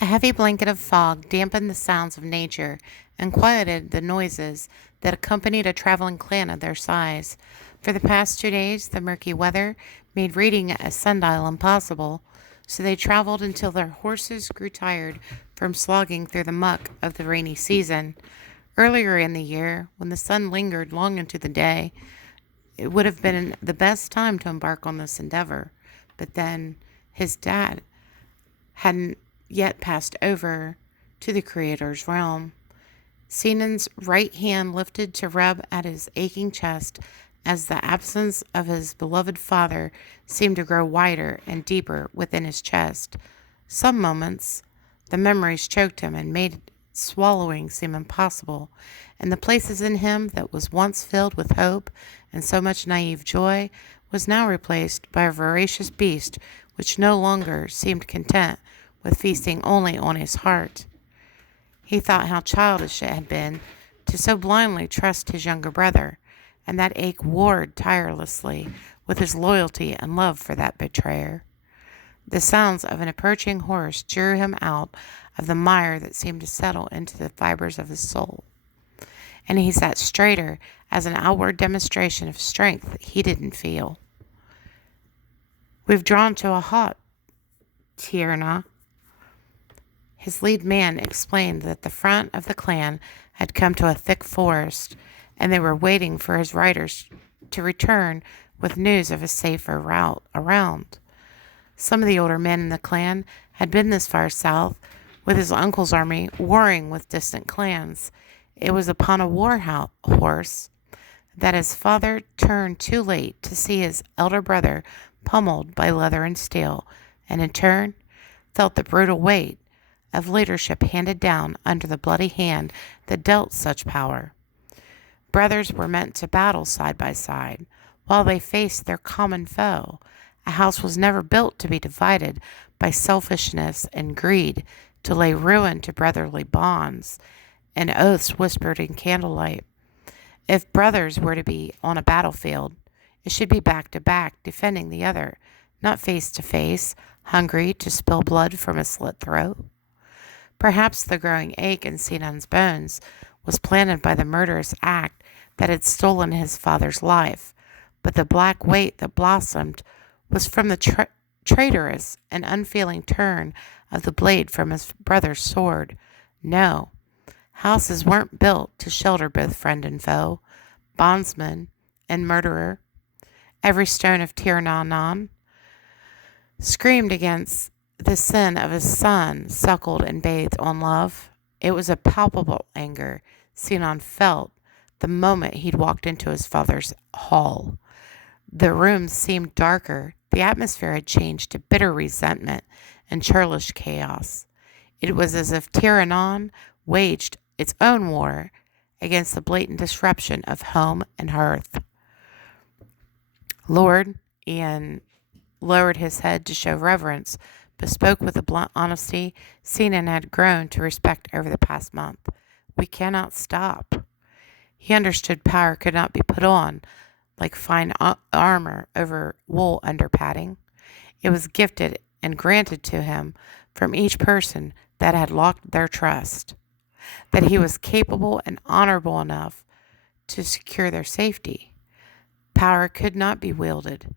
A heavy blanket of fog dampened the sounds of nature and quieted the noises that accompanied a traveling clan of their size. For the past 2 days, the murky weather made reading a sundial impossible, so they traveled until their horses grew tired from slogging through the muck of the rainy season. Earlier in the year, when the sun lingered long into the day, it would have been the best time to embark on this endeavor. But then his dad hadn't yet passed over to the Creator's realm. Sinan's right hand lifted to rub at his aching chest as the absence of his beloved father seemed to grow wider and deeper within his chest. Some moments, the memories choked him and made swallowing seem impossible, and the places in him that was once filled with hope and so much naive joy was now replaced by a voracious beast which no longer seemed content with feasting only on his heart. He thought how childish it had been to so blindly trust his younger brother, and that ache warred tirelessly with his loyalty and love for that betrayer. The sounds of an approaching horse drew him out of the mire that seemed to settle into the fibers of his soul, and he sat straighter as an outward demonstration of strength that he didn't feel. "We've drawn to a halt, Tierna." His lead man explained that the front of the clan had come to a thick forest, and they were waiting for his riders to return with news of a safer route around. Some of the older men in the clan had been this far south with his uncle's army warring with distant clans. It was upon a horse that his father turned too late to see his elder brother pummeled by leather and steel, and in turn felt the brutal weight of leadership handed down under the bloody hand that dealt such power. Brothers were meant to battle side by side while they faced their common foe. A house was never built to be divided by selfishness and greed, to lay ruin to brotherly bonds and oaths whispered in candlelight. If brothers were to be on a battlefield, it should be back to back, defending the other, not face to face, hungry to spill blood from a slit throat. Perhaps the growing ache in Sinan's bones was planted by the murderous act that had stolen his father's life, but the black weight that blossomed was from the traitorous and unfeeling turn of the blade from his brother's sword. No, houses weren't built to shelter both friend and foe, bondsman and murderer. Every stone of Tir-na-nan screamed against the sin of his son, suckled and bathed on love. It was a palpable anger Sinan felt the moment he'd walked into his father's hall. The room seemed darker. The atmosphere had changed to bitter resentment and churlish chaos. It was as if Tir-na-nan waged its own war against the blatant disruption of home and hearth. Lord, Ian lowered his head to show reverence, but spoke with the blunt honesty Sinan had grown to respect over the past month. "We cannot stop." He understood power could not be put on like fine armor over wool under padding. It was gifted and granted to him from each person that had locked their trust, that he was capable and honorable enough to secure their safety. Power could not be wielded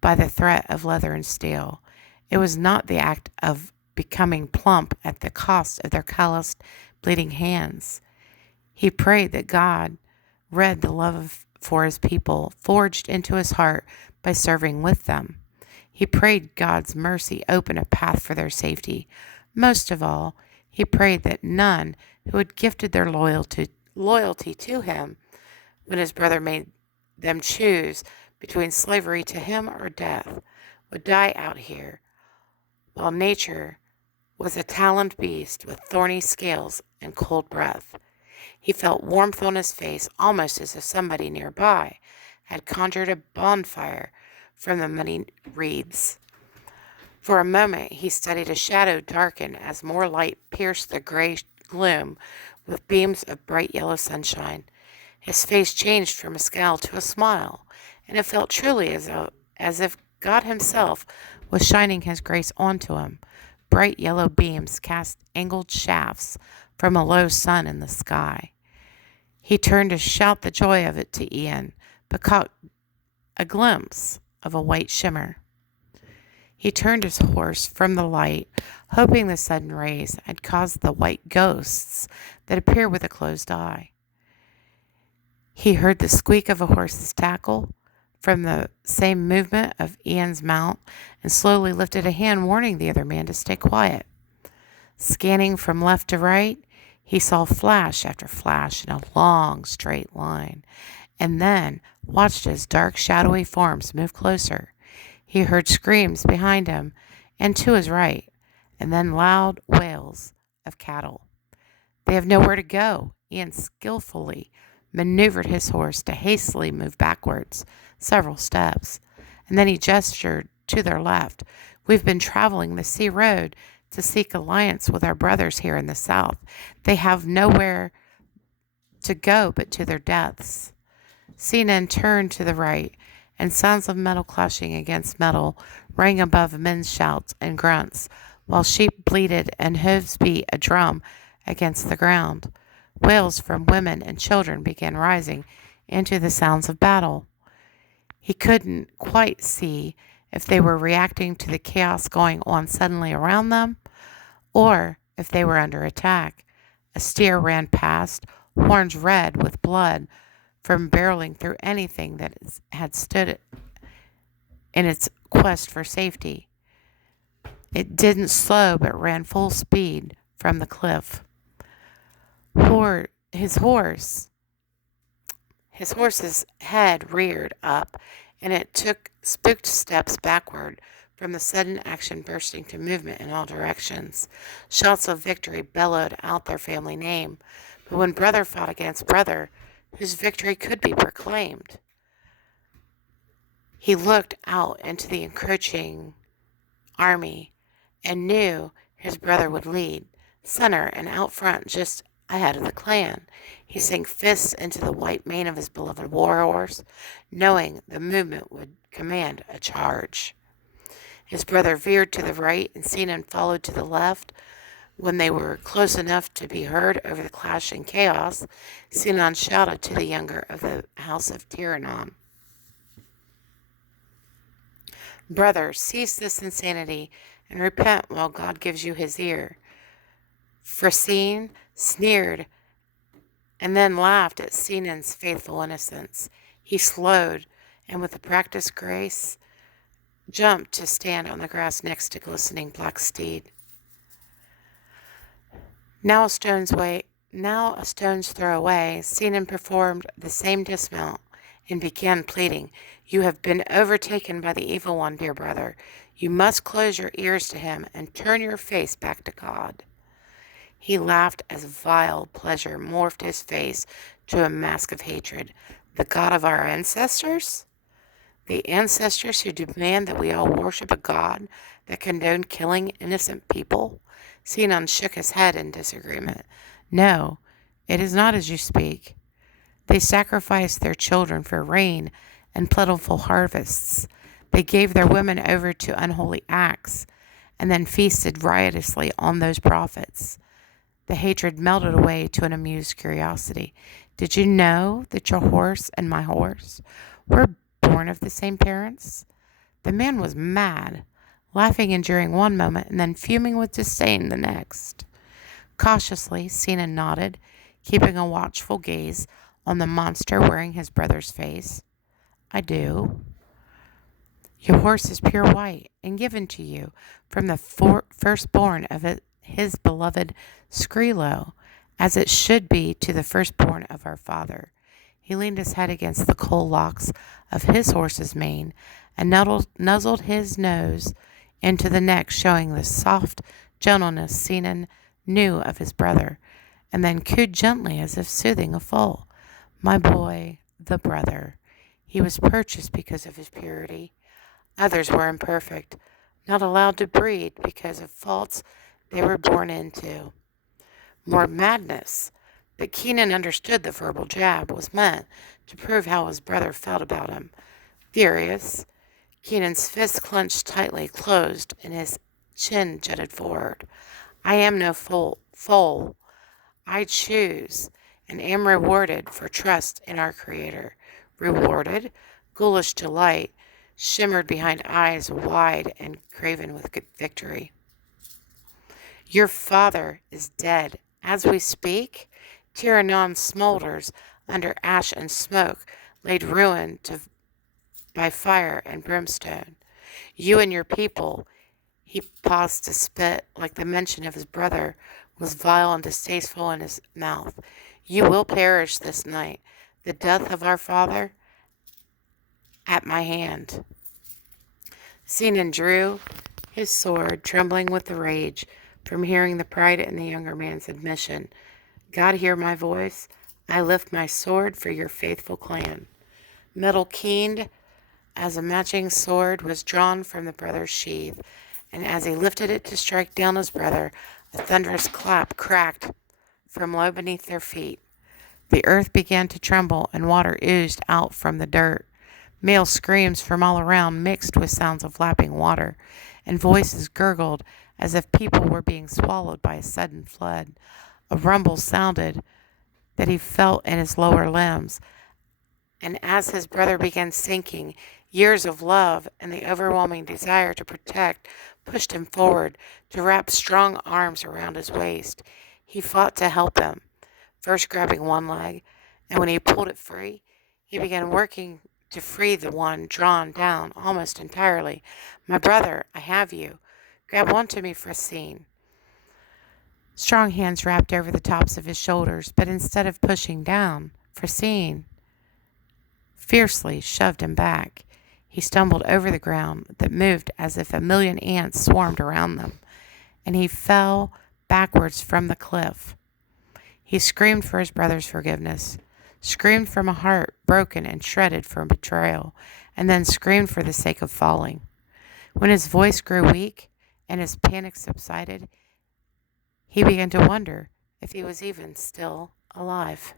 by the threat of leather and steel. It was not the act of becoming plump at the cost of their calloused, bleeding hands. He prayed that God read the love for his people forged into his heart by serving with them. He prayed God's mercy open a path for their safety. Most of all, he prayed that none who had gifted their loyalty to him when his brother made them choose between slavery to him or death would die out here, while nature was a taloned beast with thorny scales and cold breath. He felt warmth on his face, almost as if somebody nearby had conjured a bonfire from the muddy reeds. For a moment he studied a shadow darken as more light pierced the gray gloom with beams of bright yellow sunshine. His face changed from a scowl to a smile, and it felt truly as if God himself was shining his grace onto him. bright yellow beams cast angled shafts from a low sun in the sky. He turned to shout the joy of it to Ian, but caught a glimpse of a white shimmer. He turned his horse from the light, hoping the sudden rays had caused the white ghosts that appear with a closed eye. He heard the squeak of a horse's tackle from the same movement of Ian's mount and slowly lifted a hand warning the other man to stay quiet. Scanning from left to right, he saw flash after flash in a long, straight line, and then watched as dark, shadowy forms move closer. He heard screams behind him and to his right, and then loud wails of cattle. They have nowhere to go. Ian skillfully maneuvered his horse to hastily move backwards several steps, and then he gestured to their left. We've been traveling the sea road to seek alliance with our brothers here in the south. They have nowhere to go but to their deaths. Sinan turned to the right, and sounds of metal clashing against metal rang above men's shouts and grunts, while sheep bleated and hooves beat a drum against the ground. Wails from women and children began rising into the sounds of battle. He couldn't quite see if they were reacting to the chaos going on suddenly around them, or if they were under attack. A steer ran past, horns red with blood from barreling through anything that had stood in its quest for safety. It didn't slow, but ran full speed from the cliff. His horse's head reared up, and it took spooked steps backward from the sudden action, bursting to movement in all directions. Shouts of victory bellowed out their family name, but when brother fought against brother, whose victory could be proclaimed? He looked out into the encroaching army and knew his brother would lead, center and out front, just ahead of the clan. He sank fists into the white mane of his beloved war horse, knowing the movement would command a charge. His brother veered to the right, and Sinan followed to the left. When they were close enough to be heard over the clash and chaos, Sinan shouted to the younger of the house of Tiranon, "Brother, cease this insanity and repent while God gives you his ear." Frasine sneered and then laughed at Sinan's faithful innocence. He slowed and with a practiced grace jumped to stand on the grass next to glistening black steed. Now a stone's throw away, Sinan performed the same dismount and began pleading, "You have been overtaken by the evil one, dear brother. You must close your ears to him and turn your face back to God." He laughed as vile pleasure morphed his face to a mask of hatred. "The God of our ancestors? The ancestors who demand that we all worship a God that condoned killing innocent people?" Sinan shook his head in disagreement. "No, it is not as you speak. They sacrificed their children for rain and plentiful harvests. They gave their women over to unholy acts, and then feasted riotously on those profits." The hatred melted away to an amused curiosity. "Did you know that your horse and my horse were born of the same parents?" The man was mad, laughing and jeering one moment, and then fuming with disdain the next. Cautiously, Sinan nodded, keeping a watchful gaze on the monster wearing his brother's face. "I do. Your horse is pure white and given to you from the firstborn of his beloved Skrilo, as it should be to the firstborn of our father." He leaned his head against the coal locks of his horse's mane and nuzzled his nose into the neck, showing the soft gentleness Sinan knew of his brother, and then cooed gently as if soothing a foal. "My boy, the brother. He was purchased because of his purity. Others were imperfect, not allowed to breed because of faults they were born into." More madness, but Keenan understood the verbal jab was meant to prove how his brother felt about him. Furious, Keenan's fist clenched tightly closed in his chin jutted forward. I am no fool. I choose and am rewarded for trust in our Creator. Rewarded? Ghoulish delight shimmered behind eyes wide and craven with victory. Your father is dead. As we speak, Tiranon smolders under ash and smoke, laid ruin by fire and brimstone. You and your people, he paused to spit, like the mention of his brother was vile and distasteful in his mouth. You will perish this night. The death of our father at my hand. Sinan drew his sword, trembling with the rage from hearing the pride in the younger man's admission. God, hear my voice. I lift my sword for your faithful clan. Metal keened as a matching sword was drawn from the brother's sheath, and as he lifted it to strike down his brother, a thunderous clap cracked from low beneath their feet. The earth began to tremble, and water oozed out from the dirt. Male screams from all around mixed with sounds of lapping water, and voices gurgled as if people were being swallowed by a sudden flood. A rumble sounded that he felt in his lower limbs, and as his brother began sinking, years of love and the overwhelming desire to protect pushed him forward to wrap strong arms around his waist. He fought to help him, first grabbing one leg, and when he pulled it free, he began working to free the one drawn down almost entirely. My brother, I have you. Grab onto me for a scene. Strong hands wrapped over the tops of his shoulders, but instead of pushing down, Francine fiercely shoved him back. He stumbled over the ground that moved as if a million ants swarmed around them, and he fell backwards from the cliff. He screamed for his brother's forgiveness, screamed from a heart broken and shredded from betrayal, and then screamed for the sake of falling. When his voice grew weak and his panic subsided, he began to wonder if he was even still alive.